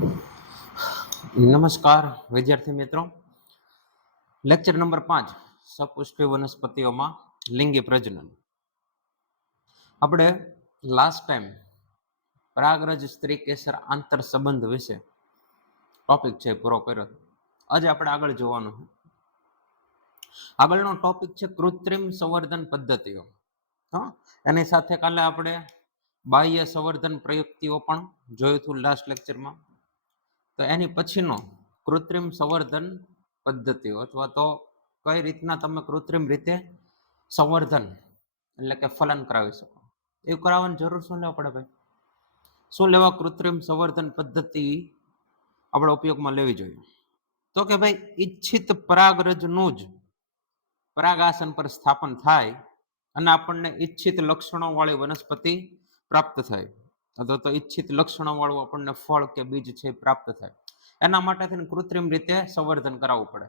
નમસ્કાર વિદ્યાર્થી મિત્રો, લેક્ચર નંબર 5 સપુષ્પી વનસ્પતિઓમાં લિંગી પ્રજનન. આપણે લાસ્ટ ટાઈમ પરાગરજ સ્ત્રી કેસર આંતર સંબંધ વિશે ટોપિક છે પૂરો કર્યો. આજે આપણે આગળ જોવાનું છે. આગળનો ટોપિક છે કૃત્રિમ સંવર્ધન પદ્ધતિઓ. એની સાથે કાલે આપણે બાહ્ય સંવર્ધન પ્રયુક્તિઓ પણ જોયું હતું લાસ્ટ લેક્ચરમાં. તો એની પછીનો કૃત્રિમ સંવર્ધન પદ્ધતિઓ અથવા તો કઈ રીતના તમે કૃત્રિમ રીતે સંવર્ધન એટલે કે ફલન કરાવી શકો. એવું કરાવવાની જરૂર શું લેવા પડે ભાઈ? શું લેવા કૃત્રિમ સંવર્ધન પદ્ધતિ આપણે ઉપયોગમાં લેવી જોઈએ? તો કે ભાઈ ઈચ્છિત પરાગરજનું જ પરાગાસન પર સ્થાપન થાય અને આપણને ઈચ્છિત લક્ષણો વાળી વનસ્પતિ પ્રાપ્ત થાય અથવા તો ઈચ્છિત લક્ષણો વાળું આપણને ફળ કે બીજ છે પ્રાપ્ત થાય. એના માટે થઈને કૃત્રિમ રીતે સંવર્ધન કરાવવું પડે.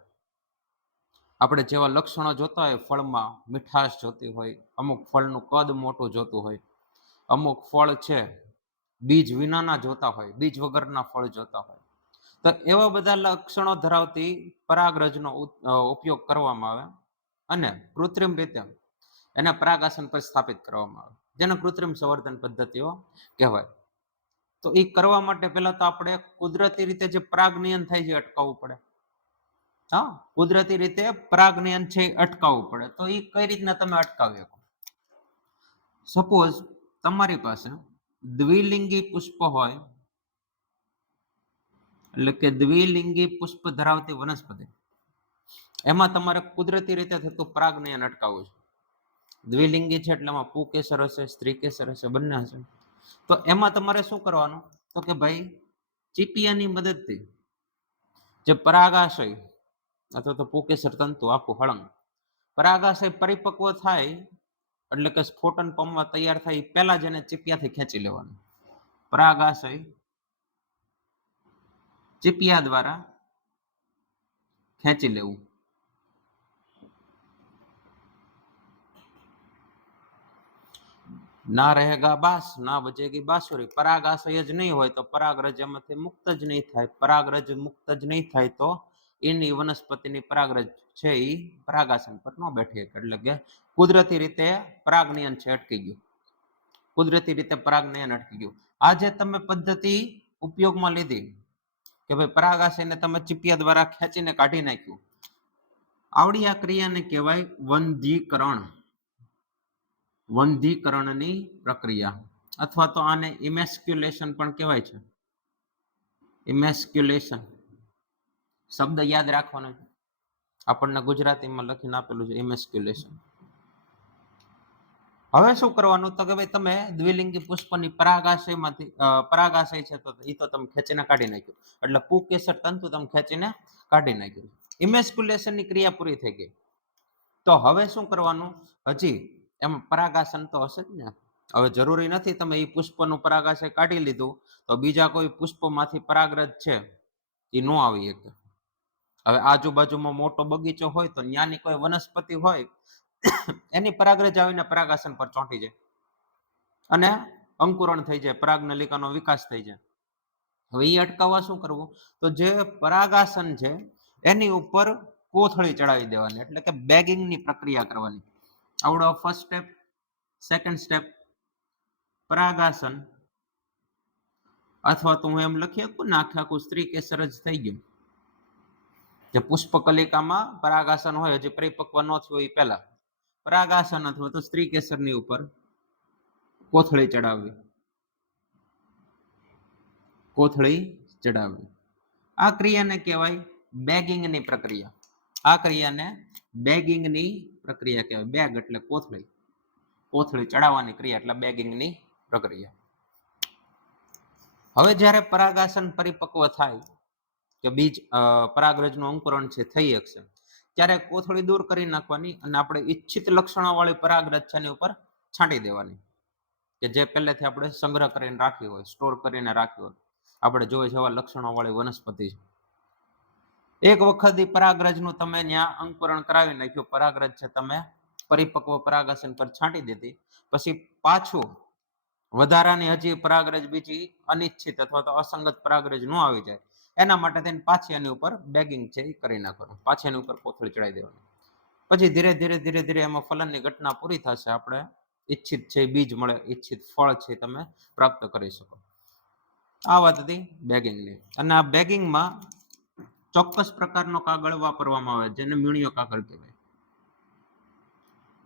આપણે જેવા લક્ષણો જોતા હોય, ફળમાં મીઠાશ જોતી હોય, અમુક ફળનું કદ મોટું જોતું હોય, અમુક ફળ છે બીજ વિનાના જોતા હોય, બીજ વગરના ફળ જોતા હોય, તો એવા બધા લક્ષણો ધરાવતી પરાગરજનો ઉપયોગ કરવામાં આવે અને કૃત્રિમ રીતે એને પરાગાસન પર સ્થાપિત કરવામાં આવે, જેને કૃત્રિમ સંવર્ધન પદ્ધતિઓ કહેવાય. તો એ કરવા માટે પહેલા તો આપણે કુદરતી રીતે જે પરાગનયન થાય છે અટકાવવું પડે. કુદરતી રીતે પરાગનયન છે અટકાવવું પડે. તો એ કઈ રીતના તમે અટકાવી શકો? સપોઝ તમારી પાસે દ્વિલિંગી પુષ્પ હોય, એટલે કે દ્વિલિંગી પુષ્પ ધરાવતી વનસ્પતિ, એમાં તમારે કુદરતી રીતે થતું પરાગનયન અટકાવવું છે. દ્વિલિંગી છે એટલે એમાં પુકેસર હશે, સ્ત્રી કેસર હશે, બંને હશે. તો એમાં તમારે શું કરવાનું? તો કે ભાઈ ચીપિયાની મદદથી જે પરાગાશય અથવા તો પુકેસર તંતુ આખું હળંગ પરાગાશય પરિપક્વ થાય એટલે કે સ્ફોટન પામવા તૈયાર થાય પહેલા જ એને ચીપિયાથી ખેંચી લેવાનું. પરાગાશય ચીપિયા દ્વારા ખેંચી લેવું. ના રહેગા બાસ ના બચેગી બાંસુરી. પરાગાશય જ નહીં હોય તો પરાગરજ એમાંથી મુક્ત જ નહીં થાય. પરાગરજ મુક્ત જ નહીં થાય તો એની વનસ્પતિની પરાગરજ છે એ પરાગાસન પર ન બેઠી શકે. એટલે કે કુદરતી રીતે પરાગનયન છે અટકી ગયું. કુદરતી રીતે પરાગનયન અટકી ગયું. આ જે તમે પદ્ધતિ ઉપયોગમાં લીધી કે ભાઈ પરાગાશયને તમે ચીપિયા દ્વારા ખેંચીને કાઢી નાખ્યું, આવડી આ ક્રિયાને કહેવાય વંધીકરણ. વંધીકરણની પ્રક્રિયા અથવા તો આને ઇમેસ્ક્યુલેશન પણ કહેવાય છે. ઇમેસ્ક્યુલેશન શબ્દ યાદ રાખવાનો છે. આપણને ગુજરાતીમાં લખીને આપેલું છે ઇમેસ્ક્યુલેશન. હવે શું કરવાનું? તો કે ભાઈ તમે દ્વિલિંગી પુષ્પની પરાગાશયમાંથી પરાગાશય છે તો એ તો તમે ખેંચીને કાઢી નાખ્યું, એટલે પુકેસર તંતુ તમે ખેંચીને કાઢી નાખ્યું. ઇમેસ્ક્યુલેશનની ક્રિયા પૂરી થઈ ગઈ. તો હવે શું કરવાનું? હજી એમાં પરાગાસન તો હશે જ ને. હવે જરૂરી નથી તમે એ પુષ્પનું પરાગાશય કાઢી લીધું તો બીજા કોઈ પુષ્પમાંથી પરાગરજ છે એ ન આવી શકે. હવે આજુબાજુમાં મોટો બગીચો હોય તો ત્યાંની કોઈ વનસ્પતિ હોય એની પરાગરજ આવીને પરાગાસન પર ચોંટી જાય અને અંકુરણ થઈ જાય, પરાગનલિકાનો વિકાસ થઈ જાય. હવે એ અટકાવવા શું કરવું? તો જે પરાગાસન છે એની ઉપર કોથળી ચડાવી દેવાની, એટલે કે બેગિંગની પ્રક્રિયા કરવાની. આવડો ફર્સ્ટ સ્ટેપ. સેકન્ડ સ્ટેપ પરાગાસન, અથવા તો હું એમ લખી શકું ને આખું સ્ત્રી કેસર જ થઈ ગયું. જે પુષ્પકલિકામાં પરાગાસન હોય હજી પરિપક્વ ન થયું હોય પહેલા પરાગાસન અથવા તો સ્ત્રી કેસરની ઉપર કોથળી ચડાવવી. કોથળી ચડાવવી. આ ક્રિયાને કહેવાય બેગિંગની પ્રક્રિયા. આ ક્રિયાને બેગિંગની પ્રક્રિયા કહેવાય. બેગ એટલે કોથળી, કોથળી ચડાવવાની ક્રિયા એટલે બેગિંગની પ્રક્રિયા. હવે જ્યારે પરાગાસન પરિપક્વ થાય કે બીજ પરાગરજનું અંકુરણ છે થઈ શકશે, ત્યારે કોથળી દૂર કરી નાખવાની અને આપણે ઈચ્છિત લક્ષણો વાળી પરાગરજ છે એની ઉપર છાંટી દેવાની, કે જે પહેલેથી આપણે સંગ્રહ કરીને રાખી હોય, સ્ટોર કરીને રાખી હોય. આપણે જોઈએ છે એવા લક્ષણો વાળી વનસ્પતિ છે. એક વખત પરાગરજનું તમે ત્યાં અંકુરણ કરાવી નાખ્યું, પરાગરજ છે તમે પરિપક્વ પરાગાસન પર છાંટી દીધી, પછી પાછું વધારાની હજી પરાગરજ બીજી અનિચ્છિત અથવા તો અસંગત પરાગરજ ન આવી જાય એના માટે તેને પાછી એની ઉપર બેગિંગ છે એ કરી નાખવાનું, પાછી એની ઉપર કોથળી ચડાવી દેવાનું. પછી ધીરે ધીરે ધીરે ધીરે એમાં ફલનની ઘટના પૂરી થશે, આપણે ઈચ્છિત છે બીજ મળે, ઈચ્છિત ફળ છે તમે પ્રાપ્ત કરી શકો. આ વાત હતી બેગિંગની. અને આ બેગિંગમાં ચોક્કસ પ્રકારનો કાગળ વાપરવામાં આવે જેને મીણિયો કાગળ કહેવાય.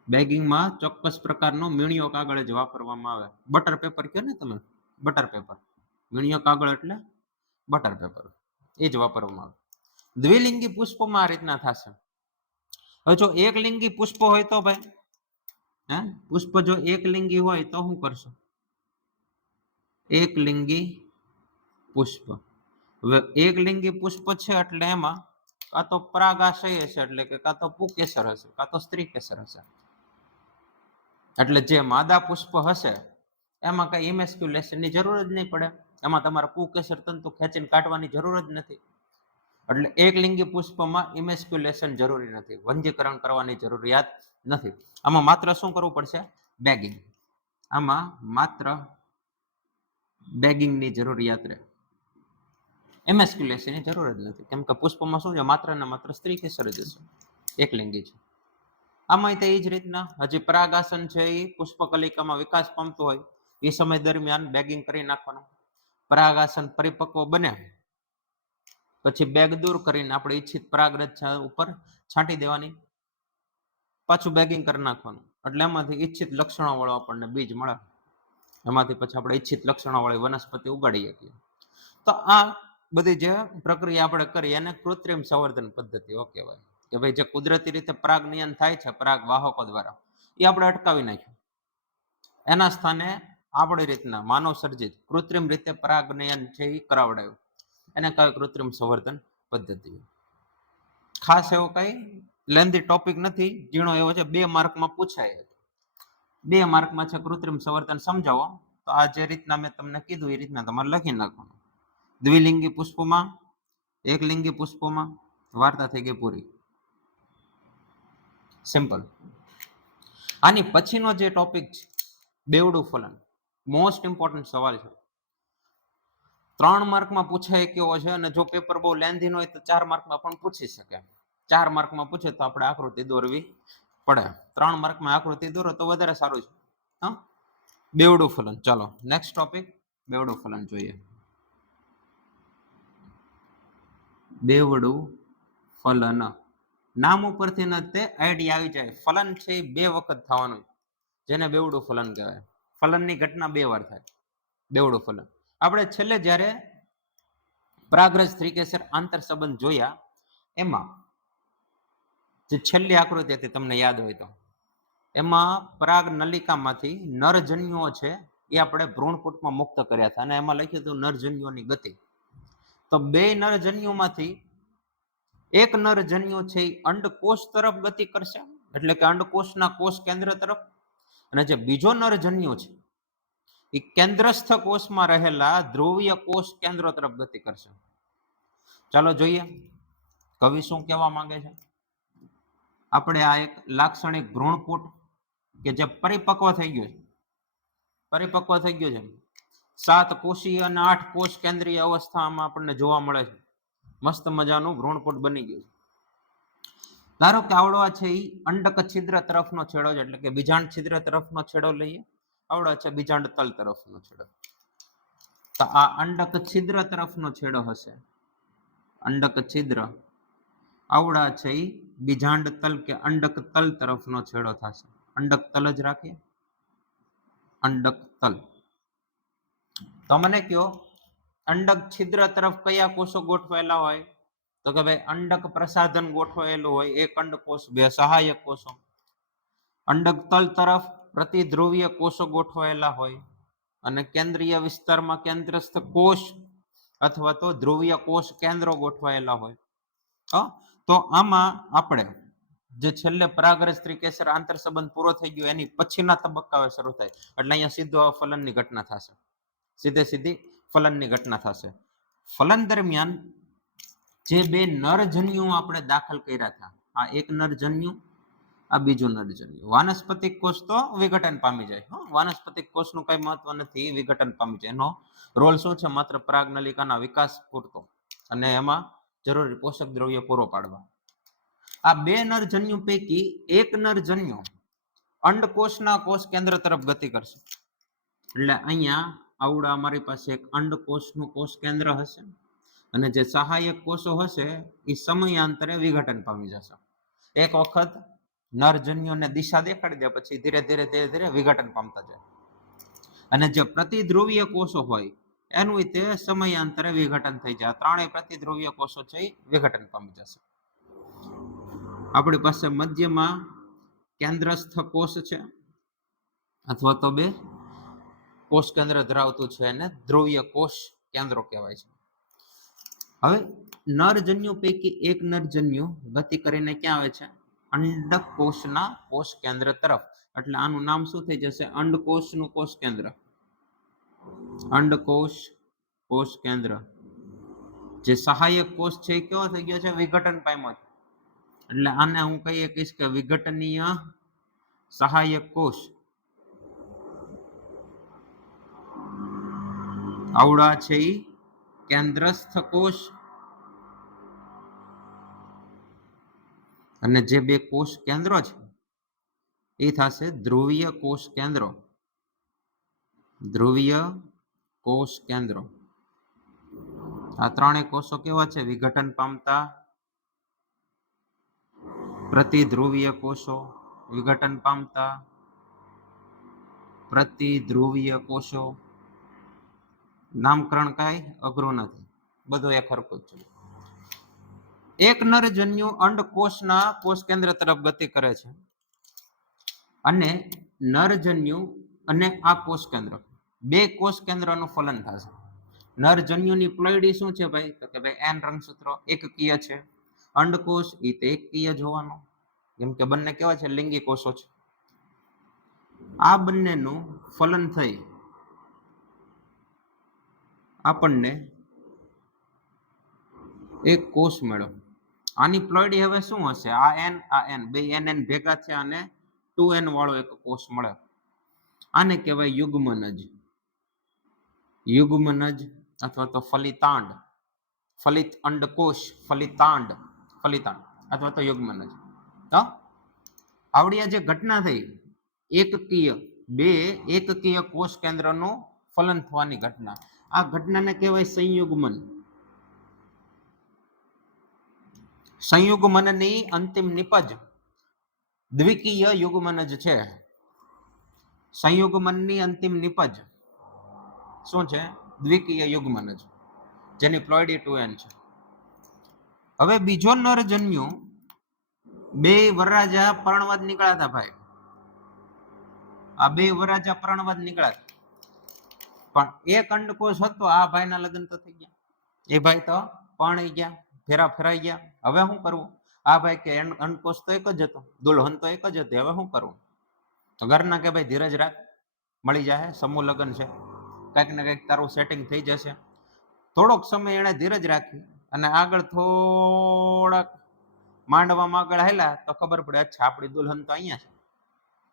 બેગિંગમાં ચોક્કસ પ્રકારનો મીણિયો કાગળ જ વાપરવામાં આવે. બટર પેપર કહો ને તમે, બટર પેપર. મીણિયો કાગળ એટલે બટર પેપર, એ જ વાપરવામાં આવે. દ્વિલિંગી પુષ્પમાં આ રીતના થશે. હવે જો એક લિંગી પુષ્પ હોય તો ભાઈ, હે પુષ્પ જો એક લિંગી હોય તો શું કરશો? એક લિંગી પુષ્પ. હવે એક લિંગી પુષ્પ છે એટલે એમાં કાં તો પરાગાશય હશે, એટલે કે કાં તો પુકેસર હશે, કાં તો સ્ત્રી કેસર હશે. એટલે જે માદા પુષ્પ હશે એમાં કઈ ઇમેસ્ક્યુલેશનની જરૂર જ નહીં પડે, એમાં તમારે પુકેસર તંતુ ખેંચીને કાઢવાની જરૂર જ નથી. એટલે એક લિંગી પુષ્પમાં ઇમેસ્ક્યુલેશન જરૂરી નથી, વંજીકરણ કરવાની જરૂરિયાત નથી. આમાં માત્ર શું કરવું પડશે? બેગિંગ. આમાં માત્ર બેગિંગની જરૂરિયાત રહે, એમેસ્ક્યુલેશનની જરૂર જ નથી, કેમ કે પુષ્પમાં શું છે? માત્ર ને માત્ર સ્ત્રી કેસર જ હશે, એક લિંગી છે. આમાં તે જ રીતના હજી પરાગાસન છે એ પુષ્પકલિકામાં વિકાસ પામતું હોય એ સમય દરમિયાન બેગિંગ કરી નાખવાનું. પરાગાસન પરિપક્વ બને પછી બેગ દૂર કરીને આપણે ઈચ્છિત પરાગરજ ઉપર છાંટી દેવાની, પાછું બેગિંગ કરી નાખવાનું. એટલે એમાંથી ઈચ્છિત લક્ષણો વાળો આપણને બીજ મળે, એમાંથી પછી આપણે ઈચ્છિત લક્ષણો વાળી વનસ્પતિ ઉગાડી શકીએ. તો આ બધી જે પ્રક્રિયા આપણે કરી એને કૃત્રિમ સંવર્ધન પદ્ધતિઓ કહેવાય. કે ભાઈ જે કુદરતી રીતે પરાગનયન થાય છે પરાગ વાહકો દ્વારા, એ આપણે અટકાવી નાખ્યું. એના સ્થાને આપણી રીતના માનવ સર્જિત કૃત્રિમ રીતે પરાગનયન છે એ કરાવડાયું, એને કહેવાય કૃત્રિમ સંવર્ધન પદ્ધતિ. ખાસ એવો કઈ લેન્ધી ટોપિક નથી, ઝીણો એવો છે, 2 માર્કમાં પૂછાય. 2 માર્કમાં છે કૃત્રિમ સંવર્ધન સમજાવો, તો આ જે રીતના મેં તમને કીધું એ રીતના તમારે લખી નાખવાનું. દ્વિલિંગી પુષ્પમાં, એક લિંગી પુષ્પમાં, વાર્તા થઈ ગઈ પૂરી. સિમ્પલ. આની પછીનો જે ટોપિક છે બેવડું ફલન, મોસ્ટ ઇમ્પોર્ટન્ટ સવાલ છે. 3 માર્કમાં પૂછાય કેવો છે, અને જો પેપર બહુ લેન્ધી હોય તો 4 માર્કમાં પણ પૂછી શકે. 4 માર્કમાં પૂછે તો આપણે આકૃતિ દોરવી પડે. 3 માર્કમાં આકૃતિ દોરો તો વધારે સારું છે. હા, બેવડું ફલન. ચાલો નેક્સ્ટ ટોપિક બેવડું ફલન જોઈએ. બેવડું ફલન નામ ઉપરથી ને તે આઈડિયા આવી જાય. ફલન છે એ 2 વખત થવાનું, જેને બેવડું ફલન કહેવાય. ફલનની ઘટના 2 વાર થાય, બેવડું ફલન. આપણે છેલ્લે જ્યારે પરાગરજ સ્ત્રીકેસર આંતર સંબંધ જોયા એમાં જે છેલ્લી આકૃતિ હતી તમને યાદ હોય તો, એમાં પરાગ નલિકામાંથી નરજન્યુઓ છે એ આપણે ભ્રૂણપુટમાં મુક્ત કર્યા હતા, અને એમાં લખ્યું હતું નરજન્યુઓની ગતિ. તો 2 નરજન્યુમાંથી એક નરજન્યુ છે એ અંડકોષ તરફ ગતિ કરશે, એટલે કે અંડકોષના કોષ કેન્દ્ર તરફ, અને જે બીજો નરજન્યુ છે એ કેન્દ્રસ્થ કોષમાં રહેલા ધ્રુવીય કોષ કેન્દ્રો તરફ ગતિ કરશે. ચાલો જોઈએ કવિ શું કહેવા માંગે છે. આપણે આ એક લાક્ષણિક ભ્રૂણપુટ કે જે પરિપક્વ થઈ ગયું છે, 7 કોષીય અને 8 કોષ કેન્દ્રીય અવસ્થામાં આપણને જોવા મળે છે. મસ્ત મજાનું ભ્રૂણપુટ બની ગયું. ધારો કે આવડો છે એ અંડક છિદ્ર તરફનો છેડો છે, એટલે કે બીજાંડ છિદ્ર તરફનો છેડો લઈએ. આવડો છે બીજાંડ તલ તરફનો છેડો. તો આ અંડક છિદ્ર તરફનો છેડો હશે. અંડક છિદ્ર આવડા છે એ બીજાંડ તલ કે અંડક તલ તરફનો છેડો થશે. અંડક તલ જ રાખીએ, અંડક તલ. તો મને કયો અંડક છિદ્ર તરફ કયા કોષો ગોઠવાયેલા હોય? તો કે ભાઈ અંડક પ્રસાધન ગોઠવાયેલું હોય, એક અંડકોષ, 2 સહાયક કોષો. અંડક તલ તરફ પ્રતિધ્રુવીય કોષો ગોઠવાયેલા હોય, અને કેન્દ્રીય વિસ્તારમાં કેન્દ્રસ્થ કોષ અથવા તો ધ્રુવીય કોષ કેન્દ્રો ગોઠવાયેલા હોય. તો આમાં આપણે જે છેલ્લે પરાગરજ સ્ત્રીકેસર આંતર સંબંધ પૂરો થઈ ગયો એની પછીના તબક્કા શરૂ થાય, એટલે અહીંયા સીધો ફલનની ઘટના થશે, સીધી ફલનની ઘટના થશે. ફલન દરમિયાન જે 2 નરજન્યુઓ આપણે દાખલ કર્યા હતા, આ એક નરજન્યુ આ બીજું નરજન્યુ. વાનસ્પતિક કોષ તો વિઘટન પામી જાય. વાનસ્પતિક કોષનું કઈ મહત્વ નથી, વિઘટન પામી જાય. એનો રોલ શું છે? માત્ર પરાગનલિકાના વિકાસ પૂરતો અને એમાં જરૂરી પોષક દ્રવ્ય પૂરો પાડવા. આ બે નરજન્યુ પૈકી એક નરજન્યુ અંડકોષના કોષ કેન્દ્ર તરફ ગતિ કરશે. એટલે અહીંયા આવડા અમારી પાસે એક અંડકોષનું કોષ કેન્દ્ર હશે અને જે સહાયક કોષો હશે એ સમયાંતરે વિઘટન પામી જશે. એક વખત નરજન્યુને દિશા દેખાડી દે પછી ધીરે ધીરે ધીરે ધીરે વિઘટન પામતા જાય. અને જે પ્રતિધ્રુવીય કોષો હોય એનું તે સમયાંતરે વિઘટન થઈ જાય. ત્રણેય પ્રતિધ્રુવીય કોષો છે એ વિઘટન પામી જશે. આપણી પાસે મધ્યમાં કેન્દ્રસ્થ કોષ છે અથવા તો બે કોષ કેન્દ્ર ધરાવતું છે એને ધ્રુવીય કોષ કેન્દ્રો કહેવાય છે. હવે નરજન્યુ પૈકી એક નરજન્યુ ગતિ કરીને ક્યાં આવે છે? અંડકોષના કોષ કેન્દ્ર તરફ. એટલે આનું નામ શું થઈ જશે? અંડકોષનું કોષ કેન્દ્ર. અંડકોષ કોષ કેન્દ્ર. જે સહાયક કોષ છે એ કેવો થઈ ગયો છે? વિઘટન પામ્યો છે. એટલે આને હું કહીશ કે વિઘટનીય સહાયક કોષ. આવડા છે એ કેન્દ્રસ્થ કોષ અને જે બે કોષ કેન્દ્રો છે એ થશે ધ્રુવીય કોષ કેન્દ્રો. ધ્રુવીય કોષ કેન્દ્રો. આ ત્રણેય કોષો કેવા છે? વિઘટન પામતા પ્રતિધ્રુવીય કોષો. વિઘટન પામતા પ્રતિધ્રુવીય કોષો. નામકરણ કઈ અઘરું નથી, બધું એક હરખું જ છે. એક નરજન્યુ અંડકોષના કોષ કેન્દ્ર તરફ ગતિ કરે છે અને નરજન્યુ અને આ કોષ કેન્દ્ર બે કોષ કેન્દ્રનું ફલન થશે. નરજન્યુની પ્લોઇડી શું છે ભાઈ? તો કે ભાઈ એન રંગસૂત્રો એકકીય છે. અંડકોષ એ તે એકકીય જોવાનો, કેમ કે બંને કેવા છે? લિંગી કોષો છે. આ બંનેનું ફલન થઈ આપણને એક કોષ મળ્યો. આની પ્લોઇડી હવે શું હશે? આ એન બે એન ભેગા થયા અને 2n વાળો એક કોષ મળે. આને કહેવાય યુગ્મનજ. યુગ્મનજ અથવા તો ફલિતાંડ. ફલિત અંડકોષ, ફલિતાંડ અથવા તો યુગ્મનજ. તો આવડી આ જે ઘટના થઈ બે એકકીય કોષ કેન્દ્રનું ફલન થવાની ઘટના, આ ઘટનાને કહેવાય સંયુગ્મન. સંયુગ્મનની અંતિમ નિપજ દ્વિકીય યુગ્મનજ છે. સંયુગ્મનની અંતિમ નિપજ શું છે? દ્વિકીય યુગ્મનજ, જેની પ્લોઇડી 2n છે. હવે બીજો નરજન્યુ બે વરરાજા પર્ણવાદ નીકળ્યા હતા ભાઈ. આ બે વરરાજા પર્ણવાદ નીકળ્યા, પણ એક અંડકોષ હતો. આ ભાઈના લગ્ન તો થઈ ગયા, એ ભાઈ તો પરણી ગયા, ફેરા ફેરાઈ ગયા. હવે શું કરવું? આ ભાઈ કે અંડકોષ તો એક જ હતો, દુલ્હન તો એક જ હતી, હવે શું કરવું? તો ઘરના કે ભાઈ ધીરજ રાખ, મળી જાય, સમૂહ લગ્ન છે, કંઈક ને કંઈક તારું સેટિંગ થઈ જશે. થોડોક સમય એને ધીરજ રાખી અને આગળ થોડાક માંડવામાં આગળ હાલ્યા તો ખબર પડે, અચ્છા આપણી દુલ્હન તો અહીંયા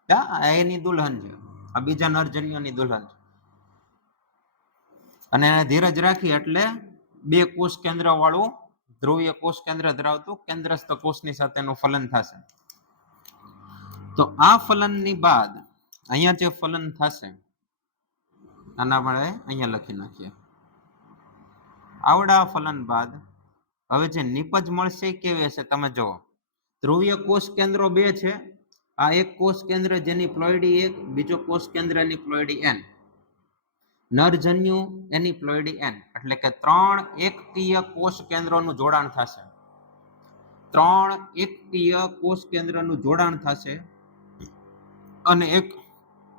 છે, એની દુલ્હન છે, આ બીજા નરજન્યુની દુલ્હન છે. અને એને ધીરજ રાખી એટલે બે કોષ કેન્દ્ર વાળું ધ્રુવીય કોષ કેન્દ્ર ધરાવતું કેન્દ્રસ્થ કોષની સાથેનું ફલન થશે. તો આ ફલનની બાદ અહીંયા જે ફલન થશે આના આપણે અહીંયા લખી નાખીએ. આવડા ફલન બાદ હવે જે નિપજ મળશે કેવી હશે તમે જુઓ. ધ્રુવીય કોષ કેન્દ્રો બે છે. આ એક કોષ કેન્દ્ર જેની પ્લોઇડી 1, બીજો કોષ કેન્દ્ર એની પ્લોઇડી n. નરજન્યુ એની પ્લોઇડી n, એટલે કે 3 એકકીય કોષ કેન્દ્રોનું જોડાણ થશે. 3 એકકીય કોષ કેન્દ્રનું જોડાણ થશે અને એક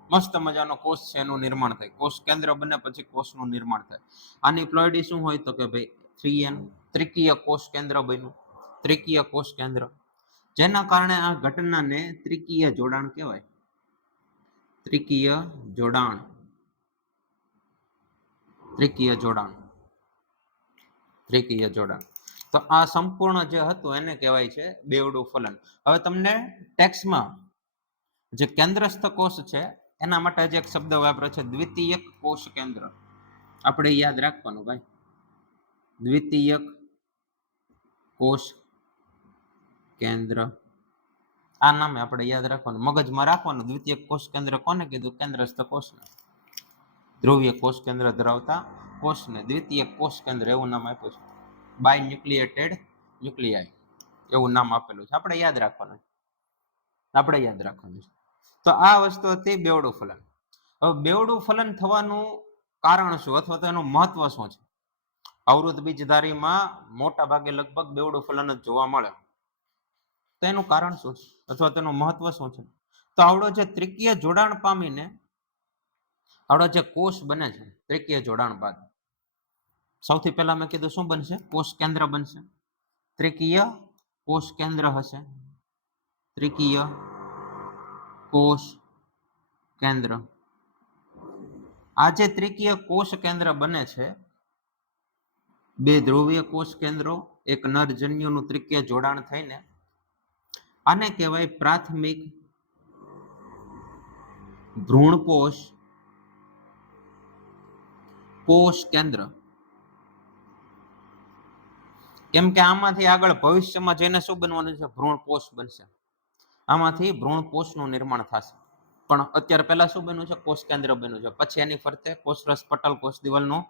મસ્ત મજાનો કોષ છે એનું નિર્માણ થાય. કોષ કેન્દ્ર બને પછી કોષનું નિર્માણ થાય. આની પ્લોઇડી શું હોય? તો કે ભાઈ 3n, ત્રિકીય કોષ કેન્દ્ર બન્યું. ત્રિકીય કોષ કેન્દ્ર, જેના કારણે આ ઘટનાને ત્રિકીય જોડાણ કહેવાય. ત્રિકીય જોડાણ. ત્રિકીય જોડાણ. ત્રિકીય જોડાણ. તો આ સંપૂર્ણ જે હતું એને કહેવાય છે બેવડું ફલન. હવે તમને ટેક્સ્ટમાં જે કેન્દ્રસ્થ કોષ છે એના માટે જે એક શબ્દ વાપર્યો છે દ્વિતીયક કોષ કેન્દ્ર. આપણે યાદ રાખવાનું ભાઈ, દ્વિતીયક કોષ કેન્દ્ર, આ નામે આપણે યાદ રાખવાનું, મગજમાં રાખવાનું. દ્વિતીયક કોષ કેન્દ્ર કોને કીધું? કેન્દ્રસ્થ કોષને. ધ્રુવીય કોષ કેન્દ્ર ધરાવતા કોષને દ્વિતીયક કોષ કેન્દ્ર એવું નામ આપ્યું છે. બાય ન્યુક્લિએટેડ ન્યુક્લિયાઈ એવું નામ આપેલું છે. આપણે યાદ રાખવાનું છે. તો આ વસ્તુ હતી બેવડું ફલન. હવે બેવડું ફલન થવાનું કારણ શું, અથવા તો એનું મહત્વ શું છે? અવરોધ બીજધારીમાં મોટા ભાગે લગભગ બેવડું ફલન જ જોવા મળે. તો એનું કારણ શું છે, અથવા તેનું મહત્વ શું છે? તો આવડો જે ત્રિકીય જોડાણ પામીને આવડો જે કોષ બને છે ત્રિકીય જોડાણ બાદ, સૌથી પહેલા મેં કીધું શું બનશે? કોષ કેન્દ્ર બનશે. ત્રિકીય કોષ કેન્દ્ર હશે. ત્રિકીય કોષ કેન્દ્ર. આ જે ત્રિકીય કોષ કેન્દ્ર બને છે, બે ધ્રુવીય કોષ કેન્દ્રો, એક નરજન્યુનું ત્રિકીય જોડાણ થઈને આને કહેવાય પ્રાથમિક ભ્રૂણપોષ કોષ કેન્દ્ર. કેમ કે આમાંથી આગળ ભવિષ્યમાં જઈને શું બનવાનું છે? ભ્રૂણપોષ બનશે. આમાંથી ભ્રૂણપોષનું નિર્માણ થશે. પણ અત્યારે પહેલા શું બન્યું છે? કોષ કેન્દ્ર બન્યું છે. પછી એની ફરતે કોષરસ પટલ કોષ દિવાલનું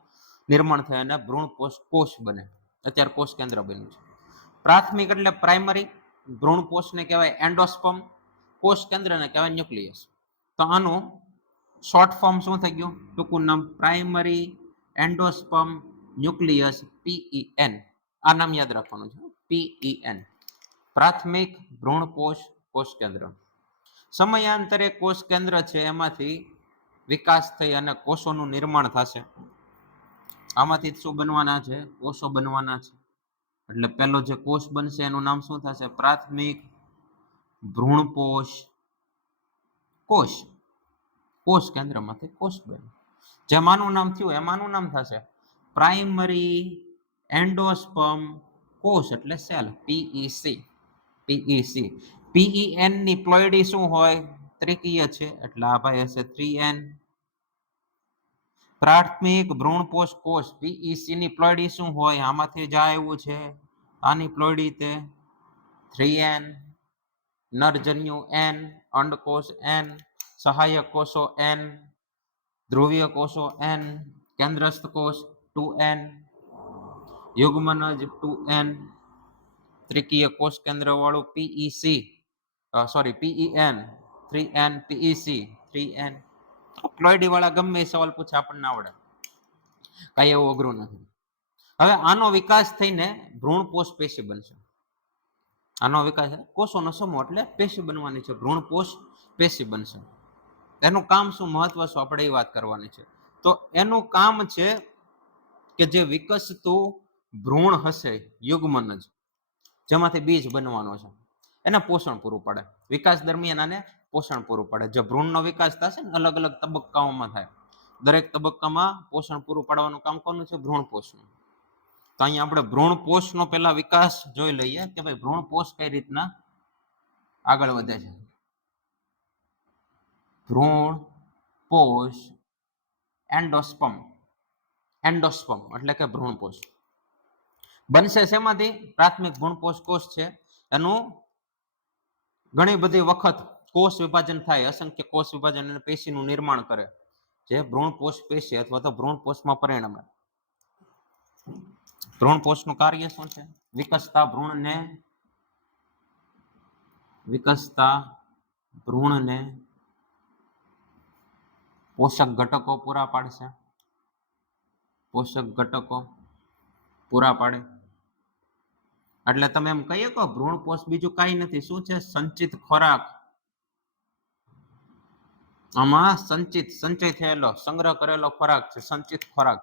નિર્માણ થાય અને ભ્રૂણપોષ કોષ બને. અત્યારે કોષ કેન્દ્ર બન્યું છે. પ્રાથમિક એટલે પ્રાઇમરી, ભ્રૂણપોષને કહેવાય એન્ડોસ્પર્મ, કોષ કેન્દ્રને કહેવાય ન્યુક્લિયસ. તો આનું શોર્ટ ફોર્મ શું થઈ ગયું? ટૂંકું નામ પ્રાઇમરી એન્ડોસ્પર્મ ન્યુક્લિયસ, PEN. આ નામ યાદ રાખવાનું છે, PEN, પ્રાથમિક ભ્રૂણપોષ કોષ કેન્દ્ર. સમયાંતરે કોષ કેન્દ્ર છે એમાંથી વિકાસ થઈ અને કોષોનું નિર્માણ થશે. આમાંથી શું બનવાના છે? કોષો બનવાના છે. એટલે પહેલો જે કોષ બનશે એનું નામ શું થશે? પ્રાથમિક ભ્રૂણપોષ કોષ. કોષ કેન્દ્રમાંથી કોષ બને. જેમાંનું નામ થયું એમાંનું નામ થશે પ્રાઇમરી એન્ડોસ્પર્મ કોષ, એટલે સેલ, PEC. PEN ની પ્લોઇડી શું હોય? ત્રિકીય છે, એટલે આ ભાઈ હશે 3N. પ્રાથમિક ભ્રૂણપોષ કોષ PEC ની પ્લોઇડી શું હોય? આમાંથી જ આવ્યું છે, આની પ્લોઇડી તે 3N. નરજન્યુ N, અંડકોષ N, સહાયક કોષો N, ધ્રુવીય કોષો N, કેન્દ્રસ્થ કોષ 2N, યુગ્મનજ 2N, ત્રિકીય કોષ કેન્દ્ર વાળું PEN 3N, PEC 3N. પ્લોઇડી વાળા ગમે સવાલ પૂછે આપણને આવડે, કઈ એવું અઘરું નથી. હવે આનો વિકાસ થઈને ભ્રૂણપોષ પેશી બનશે. આનો વિકાસ કોષોનો સમૂહ એટલે પેશી બનવાની છે, ભ્રૂણપોષ પેશી બનશે. એનું કામ શું, મહત્વ શું, આપણે એ વાત કરવાની છે. તો એનું કામ છે કે જે વિકસતું ભ્રૂણ હશે, યુગ્મનજ, જેમાંથી બીજ બનવાનો છે, એને પોષણ પૂરું પાડે. વિકાસ દરમિયાન આને પોષણ પૂરું પાડે. જે ભ્રૂણનો વિકાસ થશે ને અલગ અલગ તબક્કાઓમાં થાય, દરેક તબક્કામાં પોષણ પૂરું પાડવાનું કામ કોનું છે? ભ્રૂણપોષનું. તો અહીંયા આપણે ભ્રૂણપોષનો પહેલા વિકાસ જોઈ લઈએ કે ભાઈ ભ્રૂણપોષ કઈ રીતના આગળ વધે છે. ભ્રૂણપોષ એન્ડોસ્પર્મ. એન્ડોસ્પર્મ એટલે કે ભ્રૂણપોષ બનશે શેમાંથી? પ્રાથમિક ભ્રૂણપોષ કોષ છે એનું ઘણી બધી વખત કોષ વિભાજન થાય, અસંખ્ય કોષ વિભાજન અને પેશીનું નિર્માણ કરે, જે ભ્રૂણપોષ પેશી અથવા તો ભ્રૂણપોષમાં પરિણમે. ભ્રૂણપોષનું કાર્ય શું છે? વિકસતા ભ્રૂણને પોષક ઘટકો પૂરા પાડશે. પોષક ઘટકો પૂરા પાડે એટલે તમે એમ કહીએ કે ભ્રૂણપોષ બીજું કાંઈ નથી. શું છે? સંચિત ખોરાક. આમાં સંચય થયેલો, સંગ્રહ કરેલો ખોરાક છે, સંચિત ખોરાક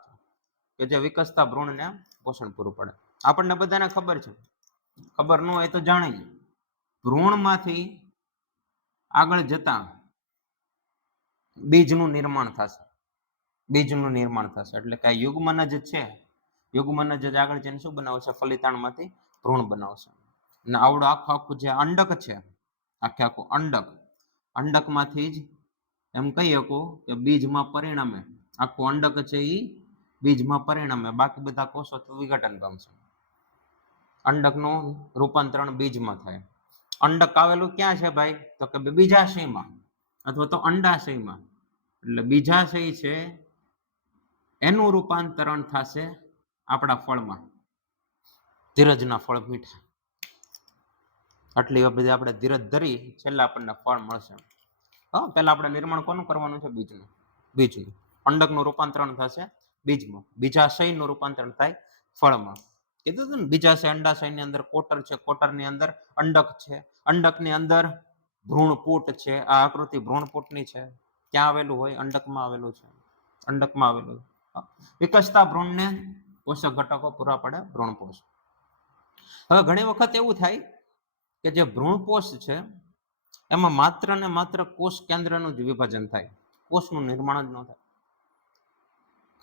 કે જે વિકસતા ભ્રૂણને પોષણ પૂરું પાડે. આપણને બધાને ખબર છે, ખબર ન હોય તો જાણીએ, ભ્રૂણમાંથી આગળ જતા બીજનું નિર્માણ થશે. બીજનું નિર્માણ થશે એટલે કે યુગ્મનજ છે યુગ્મનજ જ આગળ જઈને શું બનાવશે? ફલિતાંડમાંથી ભ્રૂણ બનાવશે. અને આવડું આખું જે અંડક છે, આખું અંડકમાંથી જ એમ કહી શકું કે બીજમાં પરિણમે. આખું અંડક છે એ બીજમાં પરિણમે, બાકી બધા કોષો તો વિઘટન પામશે. અંડકનું રૂપાંતરણ બીજમાં થાય. અંડક આવેલું ક્યાં છે ભાઈ? તો કે બીજાશયમાં અથવા તો અંડાશયમાં. એટલે બીજાશય છે એનું રૂપાંતરણ થશે આપણા ફળમાં. ધીરજના ફળ મીઠા. આટલી બધી આપણે ધીરજ ધરી છેલ્લે આપણને ફળ મળશે. હા, પહેલા આપણે નિર્માણ કોનું કરવાનું છે? બીજનું. અંડકનું રૂપાંતરણ થશે બીજમાં, બીજાશયનું રૂપાંતરણ થાય ફળમાં. કીધું હતું ને, બીજાશય અંડાશયની અંદર કોટર છે, કોટરની અંદર અંડક છે, અંડકની અંદર ભ્રૂણપૂટ છે. આ આકૃતિ ભ્રૂણપૂટની છે. ક્યાં આવેલું હોય? અંડકમાં આવેલું છે. અંડકમાં આવેલું. વિકસતા ભ્રૂણને પોષક ઘટકો પૂરા પાડે ભ્રૂણપોષ. હવે ઘણી વખત એવું થાય કે જે ભ્રૂણપોષ છે એમાં માત્ર ને માત્ર કોષ કેન્દ્રનું જ વિભાજન થાય, કોષનું નિર્માણ જ ન થાય.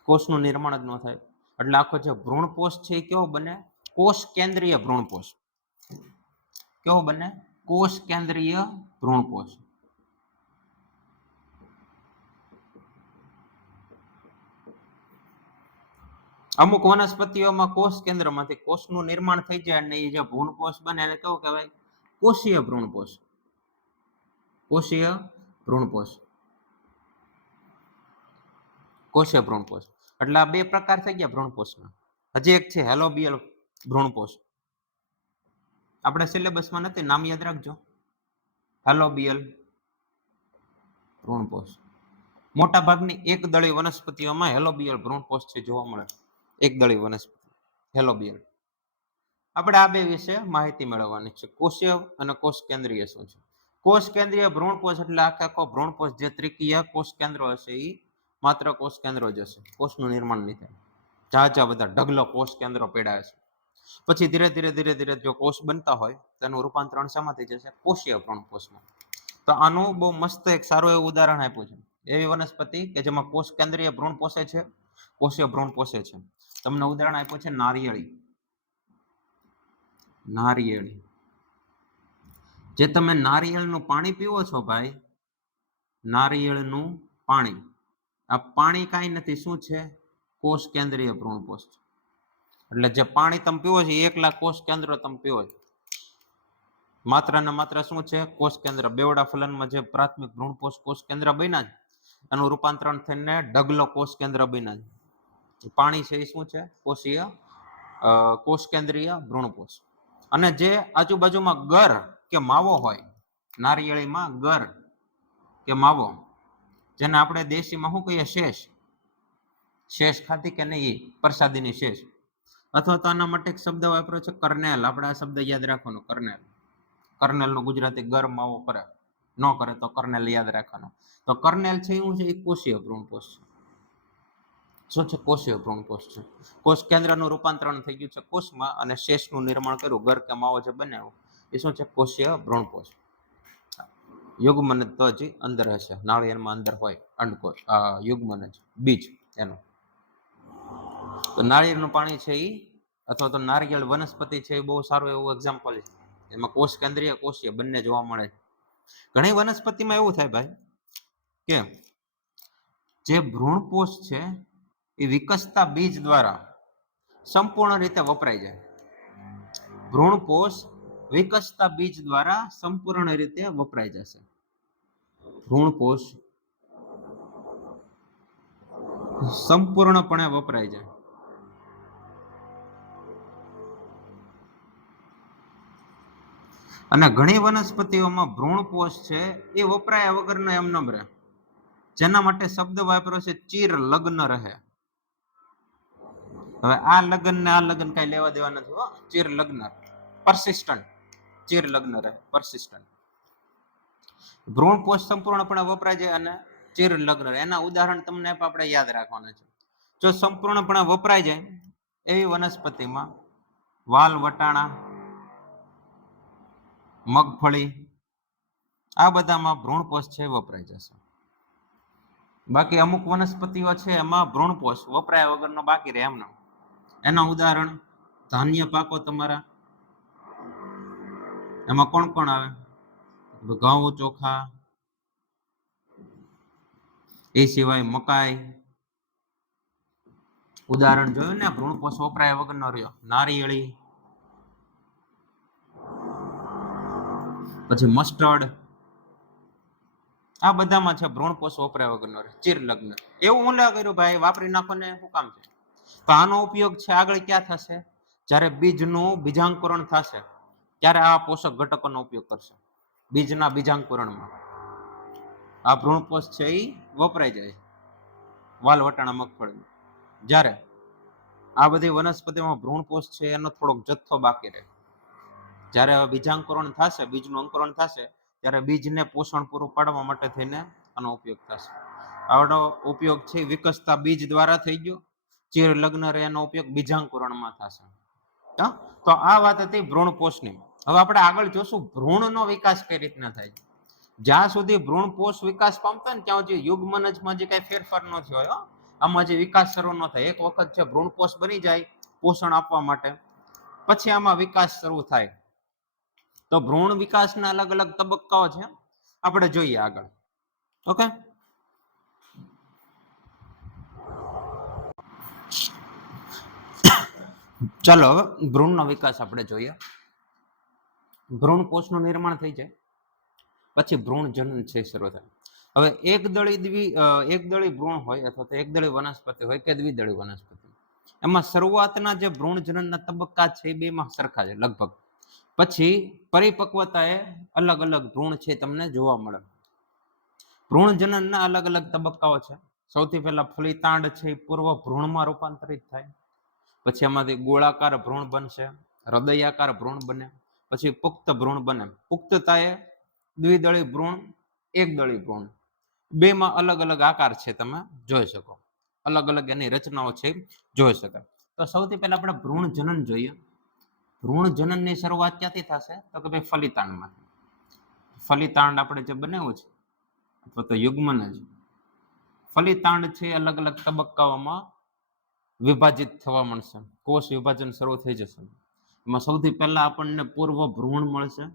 કોષનું નિર્માણ જ ન થાય એટલે આખો જે ભ્રૂણપોષ છે એ કેવો બને? કોષ કેન્દ્રીય ભ્રૂણપોષ. કેવો બને? કોષ કેન્દ્રીય ભ્રૂણપોષ. અમુક વનસ્પતિઓમાં કોષ કેન્દ્રમાંથી કોષનું નિર્માણ થઈ જાય અને એ જે ભ્રૂણપોષ બને એને કેવું કહેવાય? કોષીય ભ્રૂણપોષ. કોષીય ભ્રૂણપોષ. કોષીય ભ્રૂણપોષ. એટલે આ બે પ્રકાર થઈ ગયા ભ્રૂણપોષના. હજી એક છે હેલોબિયલ ભ્રૂણપોષ. આપણે સિલેબસમાં નથી, નામ યાદ રાખજો. હેલોબિયલ ભ્રૂણપોષ. મોટા ભાગની એકદળી વનસ્પતિઓમાં હેલોબિયલ ભ્રૂણપોષ છે જોવા મળે. એકદળી વનસ્પતિ હેલોબિયલ. આપણે આ બે વિશે માહિતી મેળવવાની છે. કોષીય અને કોષ કેન્દ્રીય શું છે? કોષ કેન્દ્રીય ભ્રૂણપોષ એટલે આખો ભ્રૂણપોષ જે ત્રિકીય કોષ કેન્દ્રો હશે એ માત્ર કોષ કેન્દ્રો જ હશે. કોષનું નિર્માણ નહીં થાય. ઝાઝા બધા ઢગલો કોષ કેન્દ્રો પેડા છે. પછી ધીરે ધીરે જો કોષ બનતા હોય તેનું રૂપાંતરણ શામાં થઈ જશે? કોષીય ભ્રૂણપોષમાં. તો આનું બહુ મસ્ત એક સારું એવું ઉદાહરણ આપ્યું છે. એવી વનસ્પતિ કે જેમાં કોષ કેન્દ્રીય ભ્રૂણ પોષે છે, કોષીય ભ્રૂણ પોષે છે. તમને ઉદાહરણ આપ્યું છે નારિયેળી. નારિયેળી. જે તમે નારિયેળનું પાણી પીવો છો ભાઈ, નારિયેળનું પાણી, આ પાણી કાંઈ નથી. શું છે? કોષ કેન્દ્રીય ભ્રૂણપોષ. એટલે જે પાણી તમે પીવો છો 1 લાખ કોષ કેન્દ્ર તમે પીવો છો. માત્ર ને માત્ર શું છે? કોષ કેન્દ્ર. બેવડા ફલનમાં જે પ્રાથમિક ભ્રૂણપોષ કોષ કેન્દ્ર બન્યા છે એનું રૂપાંતરણ થઈને ઢગલો કોષ કેન્દ્ર બન્યા છે. પાણી છે એ શું છે? કોષીય કોષ કેન્દ્રીય ભ્રૂણપોષ. અને જે આજુબાજુમાં ગર કે માવો હોય, નારિયેળીમાં ગર કે માવો, જેને આપણે દેશીમાં શું કહીએ? શેષ ખાધી કે નહીં? પ્રસાદીની શેષ. અથવા તો આના માટે એક શબ્દ વાપર્યો છે કર્નેલ. આપણે આ શબ્દ યાદ રાખવાનો, કર્નેલ. કર્નેલનો ગુજરાતી ગર માવો કરે, ન કરે તો કર્નેલ યાદ રાખવાનો. તો કર્નેલ છે એવું છે એ કોષીય ભ્રૂણપોષ છે. શું છે? કોષીય ભ્રૂણપોષ છે. કોષ કેન્દ્રનું રૂપાંતરણ થઈ ગયું છે કોષમાં અને શેષનું નિર્માણ કર્યું, ગર કે માવો જે બનાવ્યો એ શું છે? કોષીય ભ્રૂણપોષ. યુગ્મનજ તો હજી અંદર હશે, નાળિયેરમાં અંદર હોય અંડકોષ, યુગ્મનજ બીજ એનું. તો નાળિયેરનું પાણી છે એ અથવા તો નારિયેળ વનસ્પતિ છે એ બહુ સારું એવું એક્ઝામ્પલ છે. એમાં કોષ કેન્દ્રીય કોષીય બંને જોવા મળે છે. ઘણી વનસ્પતિમાં એવું થાય ભાઈ કે જે ભ્રૂણપોષ છે એ વિકસતા બીજ દ્વારા સંપૂર્ણ રીતે વપરાઈ જાય. ભ્રૂણપોષ વિકસતા બીજ દ્વારા સંપૂર્ણ રીતે વપરાઈ જશે. ભ્રૂણપોષ સંપૂર્ણપણે વપરાઈ જાય. અને ઘણી વનસ્પતિઓમાં ભ્રૂણપોષ છે એ વપરાયા વગરનો એમનેમ રહે, જેના માટે શબ્દ વાપર્યો છે ચીર લગ્ન રહે. હવે આ લગ્ન ને આ લગ્ન કઈ લેવા દેવા નથી. ચીર લગ્ન, પરસિસ્ટન્ટ. ચીર લગ્ન રહે, પરસિસ્ટન્ટ. ભ્રૂણપોષ સંપૂર્ણપણે વપરાય જાય અને ચીર લગ્ન રહે. એના ઉદાહરણ તમને આપણે યાદ રાખવાના છે. જો સંપૂર્ણપણે વપરાય જાય એવી વનસ્પતિમાં વાલ વટાણા, મગફળી, આ બધામાં ભ્રૂણપોષ છે વપરાઈ જશે. બાકી અમુક વનસ્પતિઓ છે એમાં ભ્રૂણપોષ વપરાયા વગરનો બાકી રહે એમનો. એના ઉદાહરણ ધાન્ય પાકો તમારા, એમાં કોણ કોણ આવે? ઘઉં, ચોખા, એ સિવાય મકાઈ. ઉદાહરણ જોયું ને, ભ્રૂણપોષ વપરાય વગરનો રહ્યો, નારિયેળી, પછી મસ્ટર્ડ. આ બધામાં છે ભ્રૂણપોષ વપરાય વગરનો રહે. ચીર લગ્ન એવું હું કર્યું ભાઈ, વાપરી નાખો ને, શું કામ છે? તો આનો ઉપયોગ છે આગળ ક્યાં થશે? જ્યારે બીજનું બીજાંકુરણ થશે ત્યારે આ પોષક ઘટકોનો ઉપયોગ કરશે. બીજના બીજાંકુરણમાં આ ભ્રૂણપોષ છે એ વપરાઈ જાય. વાલ વટાણા મગફળી. જ્યારે આ બધી વનસ્પતિમાં ભ્રૂણપોષ છે એનો થોડોક જથ્થો બાકી રહે. જ્યારે બીજાંકુરણ થશે, બીજનું અંકુરણ થશે, ત્યારે બીજને પોષણ પૂરું પાડવા માટે થઈને આનો ઉપયોગ થશે. આનો ઉપયોગ છે વિકસતા બીજ દ્વારા થઈ ગયો. ચીર લગ્ન રહે એનો ઉપયોગ બીજાંકુરણમાં થશે. તો આ વાત હતી ભ્રૂણપોષની. હવે આપણે આગળ જોશું ભ્રૂણનો વિકાસ કઈ રીતના થાય. જ્યાં સુધી ભ્રૂણપોષ વિકાસ પામતો ને ત્યાં સુધી યુગ્મનજમાં જે કઈ ફેરફાર ન થયો હોય, આમાં જે વિકાસ શરૂ ન થાય. એક વખત છે ભ્રૂણપોષ બની જાય પોષણ આપવા માટે, પછી આમાં વિકાસ શરૂ થાય. તો ભ્રૂણ વિકાસના અલગ અલગ તબક્કાઓ છે, આપણે જોઈએ આગળ. ઓકે, ચાલો હવે ભ્રૂણનો વિકાસ આપણે જોઈએ. ભ્રૂણપોષનું નિર્માણ થઈ જાય પછી ભ્રૂણ જનન છે શરૂ થાય. હવે એકદળી ભ્રૂણ હોય અથવા તો એકદળી વનસ્પતિ હોય કે દ્વિદળી વનસ્પતિ, એમાં શરૂઆતના જે ભ્રૂણ જનનના તબક્કા છે એ બેમાં સરખા છે લગભગ. પછી પરિપક્વતાએ અલગ અલગ ભ્રૂણ છે તમને જોવા મળે. ભ્રૂણ જનનના અલગ અલગ તબક્કાઓ છે. સૌથી પહેલા ફલિતાંડ છે એ પૂર્વ ભ્રૂણમાં રૂપાંતરિત થાય. પછી એમાંથી ગોળાકાર ભ્રૂણ બનશે, હૃદયાકાર ભ્રૂણ બને, પછી પુખ્ત ભ્રૂણ બને. પુખ્તતાએ દ્વિદળી ભ્રૂણ, એકદળી ભ્રૂણ, બેમાં અલગ અલગ આકાર છે તમે જોઈ શકો. અલગ અલગ એની રચનાઓ છે જોઈ શકાય. તો સૌથી પહેલા આપણે ભ્રૂણ જનન જોઈએ. ભ્રૂણ જનનની શરૂઆત ક્યાંથી થશે? તો કે ભાઈ ફલિતાંડમાંથી. ફલિતાંડ આપણે જે બનાવ્યું છે અથવા તો યુગ્મનજ, ફલિતાંડ છે અલગ અલગ તબક્કાઓમાં વિભાજિત થવા મળશે. કોષ વિભાજન શરૂ થઈ જશે. એમાં સૌથી પહેલા આપણને પૂર્વ ભ્રૂણ મળશે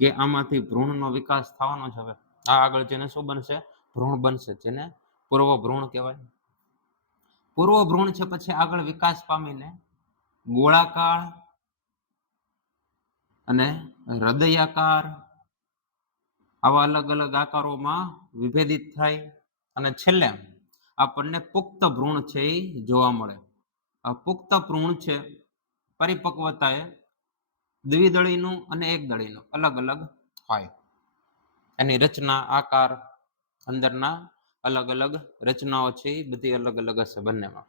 કે આમાંથી ભ્રૂણનો વિકાસ થવાનો છે. હવે આ આગળ જેને શું બનશે? ભ્રૂણ બનશે, જેને પૂર્વ ભ્રૂણ કહેવાય. પૂર્વ ભ્રૂણ છે પછી આગળ વિકાસ પામીને ગોળાકાર અને હૃદયાકાર આવા અલગ અલગ આકારોમાં વિભેદિત થાય અને છેલ્લે આપણને પુખ્ત ભ્રૂણ છે એ જોવા મળે. આ પુખ્ત ભ્રૂણ છે પરિપક્વતાએ દ્વિદળીનું અને એકદળીનું અલગ અલગ હોય. એની રચના, આકાર, અંદરના અલગ અલગ રચનાઓ છે એ બધી અલગ અલગ હશે બંનેમાં.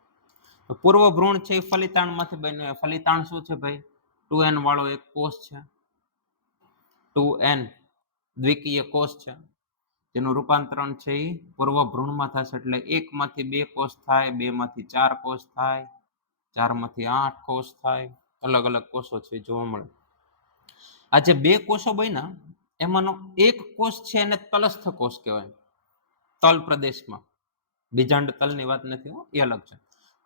પૂર્વ ભ્રૂણ છે એ ફલિતાંડમાંથી બને. ફલિતાંડ શું છે ભાઈ? 2n વાળો એક કોષ છે. 2n દ્વિકીય કોષ છે જેનું રૂપાંતરણ છે એ પૂર્વ ભ્રૂણમાં થશે. એટલે 1 માંથી 2 કોષ થાય, 2 માંથી 4 કોષ થાય, 4 માંથી 8 કોષ થાય. અલગ અલગ કોષો છે જોવા મળે. આ જે 2 કોષો બન્યા એમાંનો એક કોષ છે એને તલસ્થ કોષ કહેવાય. તલ પ્રદેશમાં, બીજાંડ તલની વાત નથી, એ અલગ છે.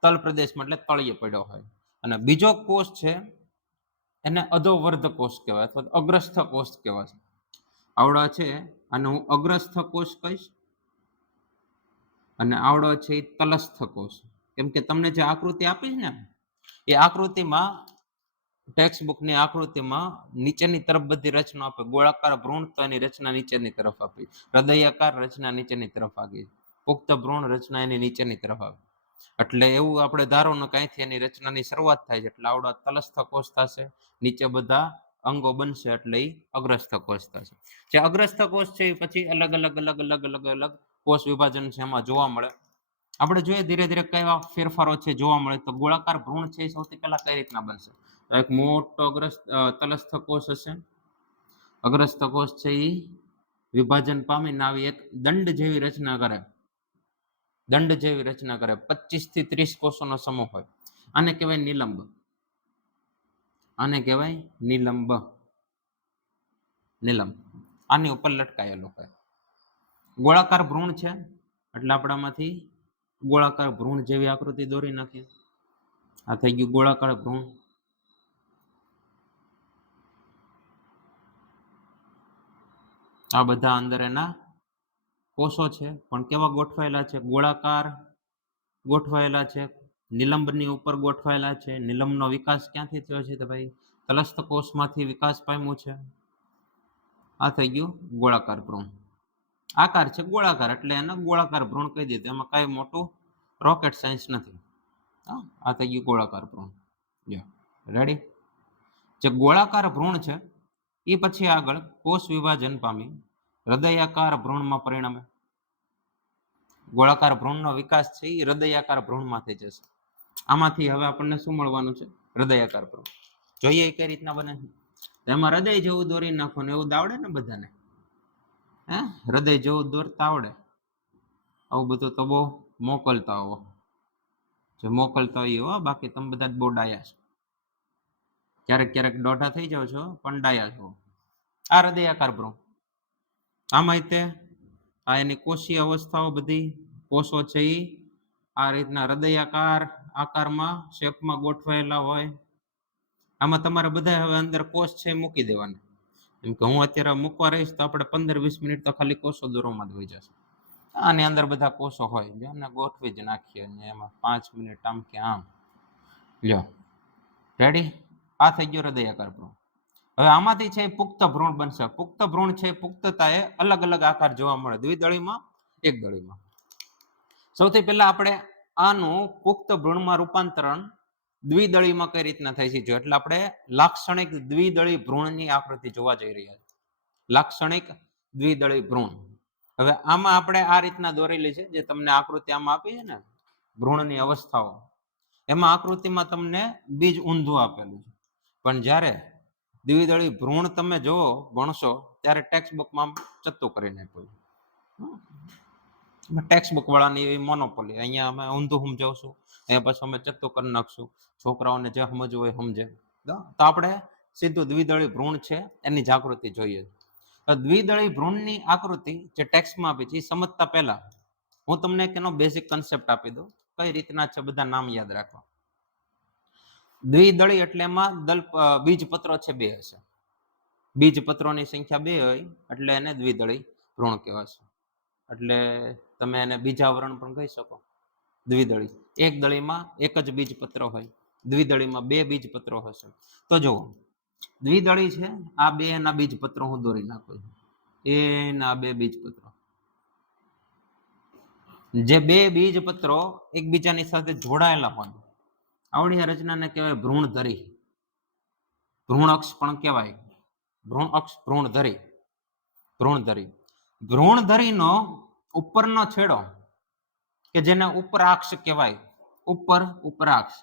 તલ પ્રદેશમાં એટલે તળિયે પડ્યો હોય. અને બીજો કોષ છે એને અધોવર્ધ કોષ કહેવાય અથવા અગ્રસ્થ કોષ કહેવાય. આવડા છે અને હું અગ્રસ્થ કોષ કહીશ અને આવડો છે એ તલસ્થ કોષ. કેમ કે તમને જે આકૃતિ આપીશ ને એ આકૃતિમાં, ટેક્સ્ટ બુકની આકૃતિમાં નીચેની તરફ બધી રચના આપે. ગોળાકાર ભ્રૂણ તો એની રચના નીચેની તરફ આપી, હૃદયાકાર રચના નીચેની તરફ આવી, પુખ્ત ભ્રૂણ રચના એની નીચેની તરફ આવે. એટલે એવું આપણે ધારો ને કાંઈથી એની રચનાની શરૂઆત થાય છે. એટલે આવડા તલસ્થ કોષ થશે, નીચે બધા અંગો બનશે એટલે એ અગ્રસ્થ કોષ થશે. જે અગ્રસ્થ કોષ છે એ પછી અલગ અલગ અલગ અલગ અલગ અલગ કોષ વિભાજન છે એમાં જોવા મળે. આપણે જોઈએ ધીરે ધીરે કયા ફેરફારો છે જોવા મળે. તો ગોળાકાર ભ્રૂણ છે એ સૌથી પહેલા કઈ રીતના બનશે? એક મોટો તલસ્થ કોષ હશે. અગ્રસ્થ કોષ છે એ વિભાજન પામીને આવી એક દંડ જેવી રચના કરે. દંડ જેવી રચના કરે. 25 થી 30 કોષોનો સમૂહ હોય. આને કહેવાય નિલંબ. આને કહેવાય નિલંબ. નિલંબ આની ઉપર લટકાયેલો હોય. ગોળાકાર ભ્રૂણ છે એટલે આપણામાંથી ગોળાકાર ભ્રૂણ જેવી આકૃતિ દોરી નાખીએ. આ થઈ ગયું ગોળાકાર ભ્રૂણ. આ બધા અંદર એના કોષો છે, પણ કેવા ગોઠવાયેલા છે? ગોળાકાર ગોઠવાયેલા છે, નિલંબની ઉપર ગોઠવાયેલા છે. નિલંબનો વિકાસ ક્યાંથી થયો છે? તો ભાઈ તલસ્થ કોષમાંથી વિકાસ પામ્યું છે. આ થઈ ગયું ગોળાકાર ભ્રૂણ. આકાર છે ગોળાકાર એટલે એને ગોળાકાર ભ્રૂણ કહી દીધું. એમાં કઈ મોટું રોકેટ સાયન્સ નથી. આ થઈ ગયું ગોળાકાર ભ્રૂણ. રેડી? જે ગોળાકાર ભ્રૂણ છે એ પછી આગળ કોષ વિભાજન પામી હૃદયાકાર ભ્રૂણમાં પરિણમે. ગોળાકાર ભ્રૂણનો વિકાસ છે એ હૃદયાકાર ભ્રૂણમાં થઈ જશે. આમાંથી હવે આપણને શું મળવાનું છે? હૃદયાકાર ભ્રૂણ. જોઈએ કઈ રીતના બને છે. એમાં હૃદય જેવું દોરી નાખો ને એવું આવડે ને બધાને? હે, હૃદય જેવું દોરતા આવડે? આવું બધું તો બહુ મોકલતા હોવો, જે મોકલતા હોય હો. બાકી તમે બધા જ બહુ ડાયા છો. ક્યારેક ક્યારેક દોઢા થઈ જાવ છો પણ ડાયા છો. આ હૃદયાકાર ભ્રૂણ. આમાં તે આ એની કોષીય અવસ્થાઓ બધી કોષો છે એ આ રીતના હૃદયાકાર આકારમાં શેપમાં ગોઠવાયેલા હોય. આમાં તમારે બધા હવે અંદર કોષ છે મૂકી દેવાના. એમ કે હું અત્યારે મૂકવા રહીશ તો આપણે 15-20 મિનિટ તો ખાલી કોષો દોરવામાં જ હોઈ જશે. આની અંદર બધા કોષો હોય, જેને ગોઠવી જ નાખીએ ને એમાં 5 મિનિટ આમ કે આમ. લ્યો, રેડી? આ થઈ ગયો હૃદયાકાર ભ્રૂણ. હવે આમાંથી છે પુખ્ત ભ્રૂણ બનશે. પુખ્ત ભ્રૂણ છે પુખ્તતાએ અલગ અલગ આકાર જોવા મળે, દ્વિદળીમાં, એક દળીમાં. સૌથી પહેલા આપણે આનું પુખ્ત ભ્રૂણમાં રૂપાંતરણ દ્વિદળીમાં કઈ રીતના થાય છે એટલે આપણે લાક્ષણિક દ્વિદળી ભ્રૂણની આકૃતિ જોવા જઈ રહ્યા છીએ. લાક્ષણિક દ્વિદળી ભ્રૂણ. હવે આમાં આપણે આ રીતના દોરેલી છે, જે તમને આકૃતિ આમાં આપી છે ને ભ્રૂણની અવસ્થાઓ, એમાં આકૃતિમાં તમને બીજ ઊંધું આપેલું છે. પણ જ્યારે દ્વિદળી ભ્રૂણ તમે જોવો ભણશો ત્યારે ટેક્સ્ટ બુકમાં ચત્તું કરી નાખ્યું. ટેક્સ્ટ બુક વાળાની એવી મોનોપોલી. અહીંયા અમે ઊંધું સમજાવશું, અહીંયા પછી અમે ચત્તું કરી નાખશું. છોકરાઓને જે સમજવું હોય સમજે. તો આપણે સીધું દ્વિદળી ભ્રૂણ છે એની જાગૃતિ જોઈએ. દ્વિદળી ભ્રૂણની આકૃતિ જે ટેક્સ્ટમાં આપી છે એ સમજતા પહેલા હું તમને એનો બેઝિક કન્સેપ્ટ આપી દઉં, કઈ રીતના છે બધા નામ યાદ રાખવા. દ્વિદળી એટલે એમાં બીજપત્રો છે 2 હશે. બીજપત્રોની સંખ્યા 2 હોય એટલે એને દ્વિદળી ભ્રૂણ કહેવાશે. એટલે તમે એને બીજાવરણ પણ કહી શકો. દ્વિદળી એક દળીમાં એક જ બીજપત્ર હોય, દ્વિદળીમાં 2 બીજપત્રો હશે. તો જો દ્વિદળી છે, આ 2 ના બીજપત્રો હું દોરી નાખું છું. એના 2 બીજપત્રો, જે 2 બીજપત્રો એકબીજાની સાથે જોડાયેલા હોય, આવડી રચનાને કહેવાય ભ્રૂણધરી. ભ્રૂણ અક્ષ પણ કહેવાય. ભ્રૂણ અક્ષ, ભ્રૂણધરી. ભ્રૂણધરી. ભ્રૂણધરીનો ઉપરનો છેડો કે જેને ઉપરાક્ષ કહેવાય, ઉપરાક્ષ,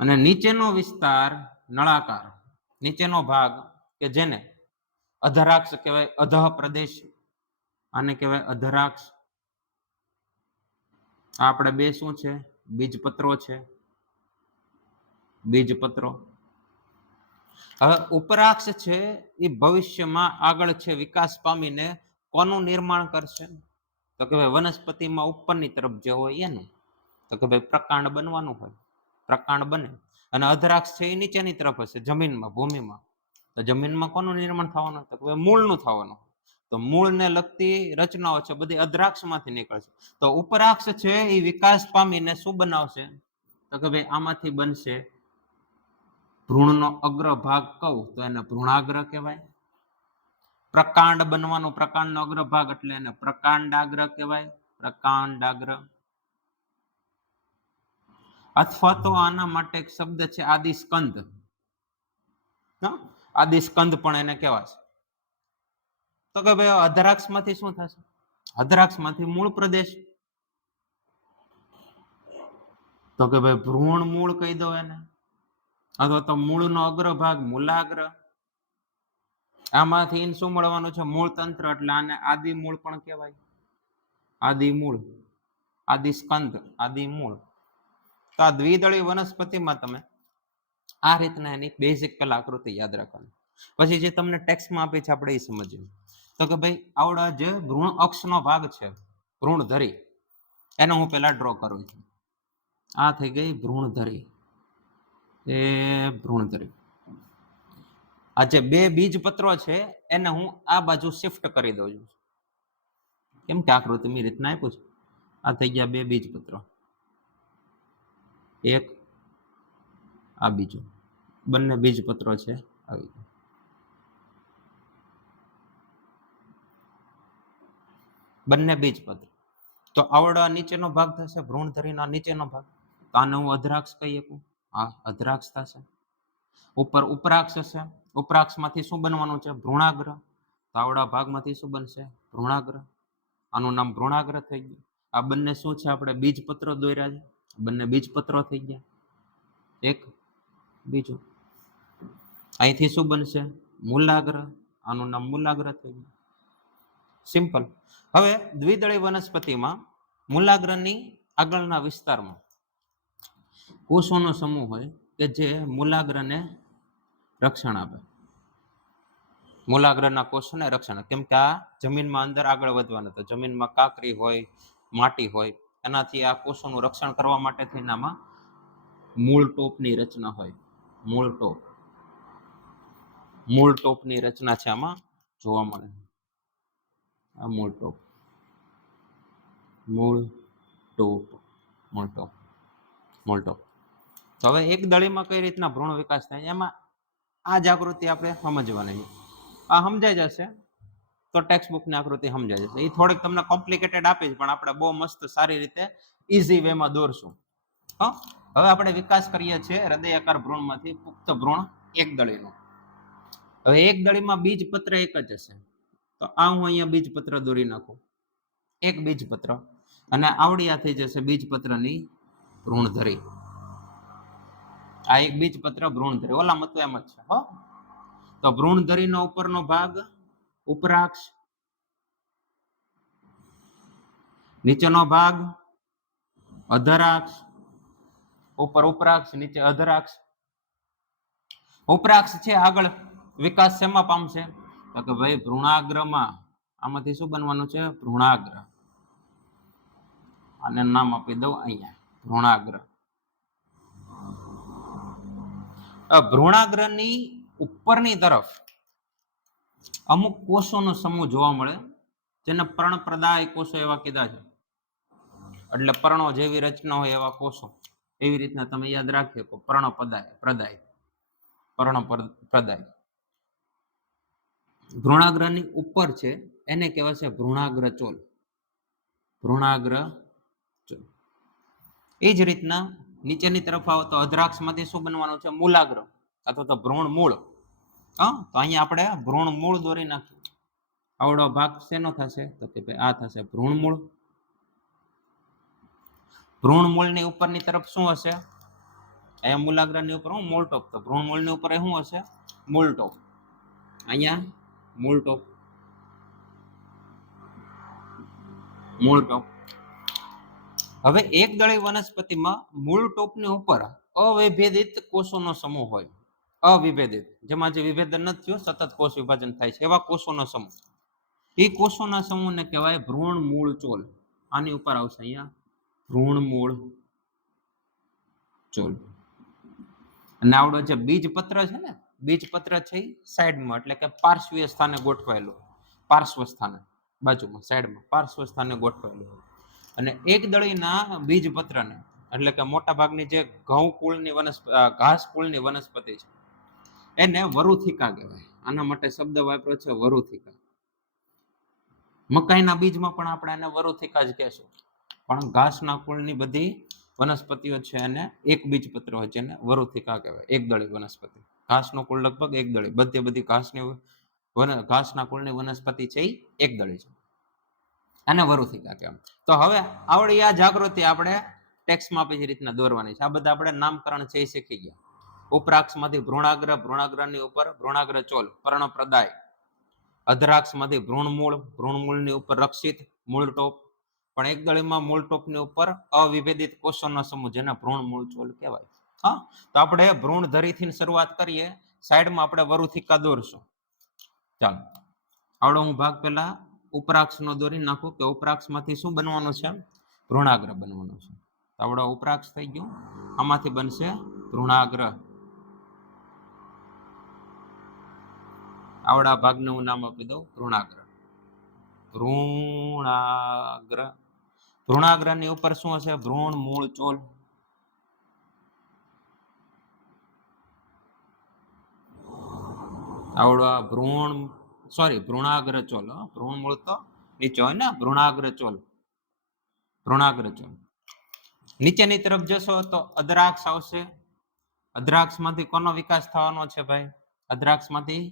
અને નીચેનો વિસ્તાર નળાકાર. નીચેનો ભાગ કે જેને અધરાક્ષ કહેવાય, અધઃ પ્રદેશ, આને કહેવાય અધરાક્ષ. આપણે 2 શું છે? બીજપત્રો છે, બીજપત્રો. હવે ઉપરાક્ષ છે એ ભવિષ્યમાં આગળ છે વિકાસ પામીને કોનું નિર્માણ કરશે? તો કે ભાઈ વનસ્પતિમાં ઉપરની તરફ જે હોય એનું. તો કે ભાઈ પ્રકાંડ બનવાનું હોય, પ્રકાંડ બને. અને અધરાક્ષ છે એ નીચેની તરફ હશે, જમીનમાં, ભૂમિમાં. તો જમીનમાં કોનું નિર્માણ થવાનું? તો કે ભાઈ મૂળનું થવાનું. તો મૂળને લગતી રચનાઓ છે બધી અધરાક્ષમાંથી નીકળશે. તો ઉપરાક્ષ છે એ વિકાસ પામીને શું બનાવશે? તો કે ભાઈ આમાંથી બનશે ભ્રૂણનો અગ્ર ભાગ કહું તો એને ભ્રૂણાગ્ર કહેવાય. પ્રકાંડ બનવાનો, પ્રકાંડનો અગ્ર ભાગ એટલે એને પ્રકાંડાગ્ર કહેવાય, પ્રકાંડાગ્ર. અથવા તો આના માટે એક શબ્દ છે આદિસ્કંદ. આદિસ્કંદ પણ એને કહેવાય. તો કે ભાઈ અધરાક્ષમાંથી શું થશે? અધરાક્ષમાંથી મૂળ પ્રદેશ. તો કે ભાઈ ભ્રૂણ મૂળ કહી દો એને, અથવા તો મૂળનો અગ્ર ભાગ મૂલાગ્ર. આમાંથી શું મળવાનું છે? મૂળ તંત્ર, એટલે આને આદિ મૂળ પણ કહેવાય. આદિ મૂળ, આદિસ્કંદ, આદિ મૂળ. તો આ દ્વિદળી વનસ્પતિમાં તમે આ રીતના એની બેઝિક પેલા આકૃતિ યાદ રાખવાની. પછી જે તમને ટેક્સ્ટમાં આપી છે આપણે એ સમજીએ. તો કે ભાઈ આવડા જે ભ્રૂણ અક્ષનો ભાગ છે, ભ્રૂણધરી, એને હું પેલા ડ્રો કરું છું. આ થઈ ગઈ ભ્રૂણધરી. એ ભ્રૂણધરી. આ જે બે બીજપત્રો છે એને હું આ બાજુ શિફ્ટ કરી દઉં છું. કેમ કે આકૃતિ મેં રીતના આપ્યું છે. આ થઈ ગયા બે બીજપત્રો. એક આ બીજું. બંને બીજપત્રો છે આવી ગયા. બંને બીજપત્ર. તો આવડો નીચેનો ભાગ થશે ભ્રૂણધરીનો નીચેનો ભાગ. તો આને હું અધરાક્ષ કહી શકું. હા, અધરાક્ષ થશે. ઉપર ઉપરાક્ષ હશે. ઉપરાક્ષમાંથી શું બનવાનું છે? ભ્રૂણાગ્ર. તો આવડા ભાગમાંથી શું બનશે? ભ્રૂણાગ્ર. આનું નામ ભ્રૂણાગ્ર થઈ ગયું. આ બંને શું છે? આપણે બીજપત્રો દોર્યા છે. બંને બીજપત્રો થઈ ગયા. એક બીજું. અહીંથી શું બનશે? મૂલાગ્ર. આનું નામ મૂલાગ્ર થઈ ગયું. સિમ્પલ. હવે દ્વિદળી વનસ્પતિમાં મૂલાગ્રની આગળના વિસ્તારમાં કોષોનો સમૂહ હોય કે જે મૂલાગ્રને રક્ષણ આપે. મૂલાગ્રના કોષોને રક્ષણ. કેમ કે આ જમીનમાં અંદર આગળ વધવાના. તો જમીનમાં કાંકરી હોય, માટી હોય, એનાથી આ કોષોનું રક્ષણ કરવા માટે થઈને આમાં મૂળ ટોપની રચના હોય. મૂળ ટોપ. મૂળ ટોપની રચના છે આમાં જોવા મળે. આ મૂળ ટોપ. મૂળ ટોપ. મૂળ ટોપ. મૂળ ટોપ. તો હવે એક દળીમાં કઈ રીતના ભ્રૂણ વિકાસ થાય એમાં આ જ આકૃતિ આપણે સમજવાની. આ સમજાઈ જશે તો ટેક્સ્ટ બુકની આકૃતિ સમજાઈ જશે. એ થોડીક તમને કોમ્પ્લિકેટેડ આપી પણ આપણે બહુ મસ્ત સારી રીતે ઇઝી વેમાં દોરશું. હવે આપણે વિકાસ કરીએ છીએ હૃદયાકાર ભ્રૂણમાંથી પુખ્ત ભ્રૂણ એક દળીનો. હવે એક દળીમાં બીજપત્ર એક જ હશે. તો આ હું અહીંયા બીજપત્ર દોરી નાખું. એક બીજપત્ર અને આવડી આ થઈ જશે બીજપત્રની ભ્રૂણધરી. આ એક બીજપત્ર ભ્રૂણધરી. ઓલામાં તો એમ જ છે. તો ભ્રૂણધરીનો ઉપરનો ભાગ ઉપરાક્ષ, નીચેનો ભાગ અધરાક્ષ. ઉપર ઉપરાક્ષ, નીચે અધરાક્ષ. ઉપરાક્ષ છે આગળ વિકાસ શેમાં પામશે? તો કે ભાઈ ભ્રૂણાગ્રમાં. આમાંથી શું બનવાનું છે? ભ્રૂણાગ્ર. આને નામ આપી દઉં અહીંયા ભ્રૂણાગ્ર. ભ્રૂણાગ્રની ઉપરની તરફ અમુક કોષોનો સમૂહ જોવા મળે જેને પર્ણપ્રદાય કોષો એવા કીધા છે. એટલે પર્ણો જેવી રચના હોય એવા કોષો. એવી રીતના તમે યાદ રાખજો. પર્ણપ્રદાય. પર્ણપ્રદાય. ભ્રૂણાગ્રની ઉપર છે એને કહેવાય છે ભ્રૂણાગ્ર ચોલ. ભ્રૂણાગ્ર ચોલ. એ જ રીતના નીચેની તરફ આવો તો અધરાક્ષમાંથી શું બનવાનું છે? મૂલાગ્ર અથવા તો ભ્રૂણ મૂળ. તો અહીંયા આપણે ભ્રૂણ મૂળ દોરી નાખ્યું. આવડો ભાગ શેનો થશે? તો કે ભાઈ આ થશે ભ્રૂણ મૂળ. ભ્રૂણ મૂળની ઉપરની તરફ શું હશે? અહીંયા મૂલાગ્રની ઉપર હું મૂળ ટોપ. તો ભ્રૂણ મૂળની ઉપર શું હશે? મૂળ ટોપ. અહીંયા મૂળ ટોપ. મૂળ ટોપ. હવે એક દળી વનસ્પતિમાં મૂળ ટોપની ઉપર અવિભેદિત કોષોનો સમૂહ હોય. અવિભેદિત, જેમાં જે વિભેદન નથી થયું, સતત કોષ વિભાજન થાય છે એવા કોષોનો સમૂહ. એ કોષોના સમૂહને કહેવાય ભ્રૂણ મૂળ ચોલ. આની ઉપર આવશે અહીંયા ભ્રૂણ મૂળ ચોલ. અને આવડો જે બીજપત્ર છે ને, બીજપત્ર છે સાઈડમાં, એટલે કે પાર્શ્વીય સ્થાને ગોઠવાયેલું. પાર્શ્વ સ્થાને, બાજુમાં, સાઈડમાં પાર્શ્વ સ્થાને ગોઠવાયેલું. અને એક દળીના બીજપત્રને, એટલે કે મોટા ભાગની જે ઘઉં કુળની ઘાસ કુળની વનસ્પતિ છે એને વરુથિકા કહેવાય. આના માટે શબ્દ વાપર્યો છે વરુથિકા. મકાઈના બીજમાં પણ આપણે એને વરુથિકા જ કહેશું. પણ ઘાસના કુળની બધી વનસ્પતિઓ છે એને એક બીજપત્ર હોય છે એને વરુથિકા કહેવાય. એક દળી વનસ્પતિ. ઘાસનું કુળ લગભગ એક દળી. બધી ઘાસના કુળની વનસ્પતિ છે એ એક દળી છે. આને વરુથિકા કહેવાય. તો હવે આવડી આ જાગૃતિ આપણે ટેક્સ્ટમાં આપી રીતના દોરવાની છે. આ બધા આપણે નામકરણ છે એ શીખી ગયા. ઉપરાક્ષમાંથી ભ્રૂણાગ્ર, ભ્રૂણાગ્રની ઉપર ભ્રૂણાગ્ર ચોલ, પર્ણપ્રદાય. અધરાક્ષમાંથી ભ્રૂણમૂળ, ભ્રૂણમૂળની ઉપર રક્ષિત, મૂળ ટોપ. પણ એક દળીમાં મૂળ ટોપની ઉપર અવિભેદિત કોષોનો સમૂહ જેને ભ્રૂણમૂળ ચોલ કહેવાય. તો આપણે ભ્રૂણધરીથી શરૂઆત કરીએ. સાઈડમાં આપણે વરુથિકા દોરશું. ચાલો, આવડો હું ભાગ પહેલા ઉપરાક્ષનો દોરી નાખું કે ઉપરાક્ષમાંથી શું બનવાનું છે? ભ્રૂણાગ્ર બનવાનું છે. આવડો ઉપરાક્ષ થઈ ગયું. આમાંથી બનશે ભ્રૂણાગ્ર. આવડા ભાગને હું નામ આપી દઉં ભ્રૂણાગ્ર. ભ્રૂણાગ્ર. ભ્રૂણાગ્રની ઉપર શું હશે? ભ્રૂણ મૂળ ચોલ. આવડા ભ્રૂણાગ્ર ચોલ. ભ્રૂણ મૂળ તો નીચે હોય ને, ભ્રૂણાગ્ર ચોલ. ભ્રૂણાગ્ર ચોલ. નીચેની તરફ જશો તો અદ્રાક્ષ આવશે. અદ્રાક્ષ માંથી કોનો વિકાસ થવાનો છે ભાઈ? અદ્રાક્ષ માંથી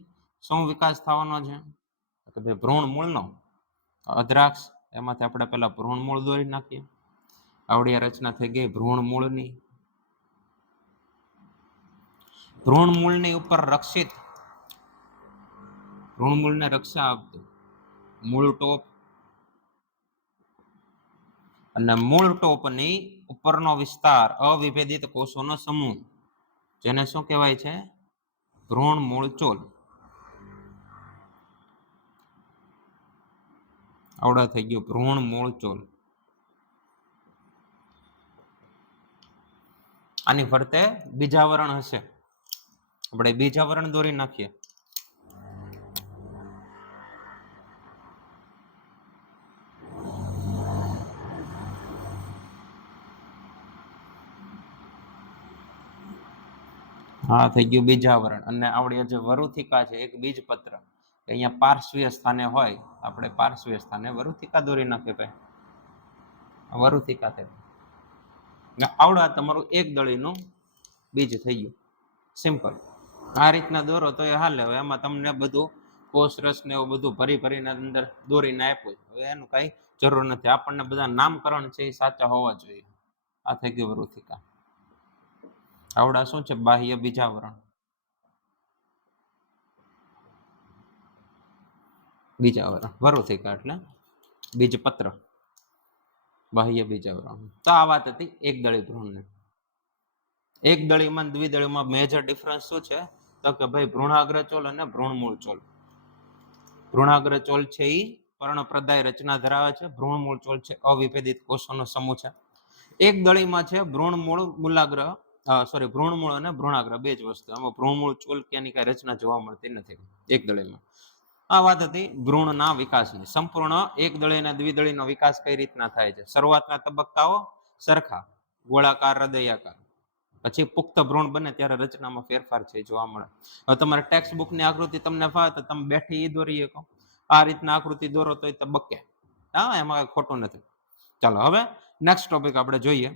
શું વિકાસ થવાનો છે? ભાઈ ભ્રૂણ મૂળનો. અદ્રાક્ષ એમાંથી આપણે પેલા ભ્રૂણ મૂળ દોરી નાખીએ. આવડી રચના થઈ ગઈ ભ્રૂણ મૂળની. ભ્રૂણ મૂળની ઉપર રક્ષિત, ભ્રૂણ મૂળને રક્ષા આપતું મૂળ ટોપ, અને મૂળ ટોપની ઉપરનો વિસ્તાર અવિભેદિત કોષોનો સમૂહ, જેને શું કહેવાય છે? ભ્રૂણ મૂળ ચોલ. આવડા થઈ ગયું ભ્રૂણ મૂળ ચોલ. આની ફરતે બીજાવરણ હશે. આપણે બીજાવરણ દોરી નાખીએ. હા, થઈ ગયું બીજાવરણ. અને આવડી જે વરુથિકા છે, એક બીજપત્ર, અહીંયા પાર્શ્વીય સ્થાને હોય, આપણે પાર્શ્વીય સ્થાને વરુથિકા દોરી નાખીએ ભાઈ. વરુથિકા થઈ. આવડા તમારું એક દળીનું બીજ થઈ ગયું. સિમ્પલ. આ રીતના દોરો તો એ હાલે. હવે એમાં તમને બધું કોષ રસ ને એવું બધું ભરીને અંદર દોરીને આપ્યું. હવે એનું કઈ જરૂર નથી. આપણને બધા નામકરણ છે એ સાચા હોવા જોઈએ. આ થઈ ગયું વરુથિકા. આવડા શું છે? બાહ્ય બીજાવરણ. બીજાવરણ વરુથિકા એટલે બીજપત્ર. બાહ્ય બીજાવરણ. તો આ વાત હતી એક દળી ભ્રૂણની. એક દળીમાં દ્વિદળીમાં મેજર ડિફરન્સ શું છે? તો કે ભાઈ ભ્રૂણાગ્ર ચોલ અને ભ્રૂણ મૂળ ચોલ. ભ્રૂણાગ્ર ચોલ છે એ પર્ણપ્રદાય રચના ધરાવે છે. ભ્રૂણ મૂળ ચોલ છે અવિભેદિત કોષોનો સમૂહ છે. એક દળીમાં છે ભ્રૂણ મૂળ મૂલાગ્ર, ભ્રૂણ મૂળ અને ભ્રૂણાગ્ર બે જ વસ્તુ. આમાં ભ્રૂણ મૂળ ચોલ ક્યાંની કઈ રચના જોવા મળતી નથી એક દળીમાં. આ વાત હતી ભ્રૂણના વિકાસની. સંપૂર્ણ એક દળી અને દ્વિદળીનો વિકાસ કઈ રીતના થાય છે? શરૂઆતના તબક્કાઓ સરખા, ગોળાકાર, હૃદયાકાર. પછી પુખ્ત ભ્રૂણ બને ત્યારે રચનામાં ફેરફાર છે જોવા મળે. હવે તમારે ટેક્સ્ટ બુકની આકૃતિ તમને ફાવે તો તમે બેઠી એ દોરી શકો. આ રીતના આકૃતિ દોરો તો એ બકે. હા, એમાં કઈ ખોટું નથી. ચાલો હવે નેક્સ્ટ ટોપિક આપણે જોઈએ.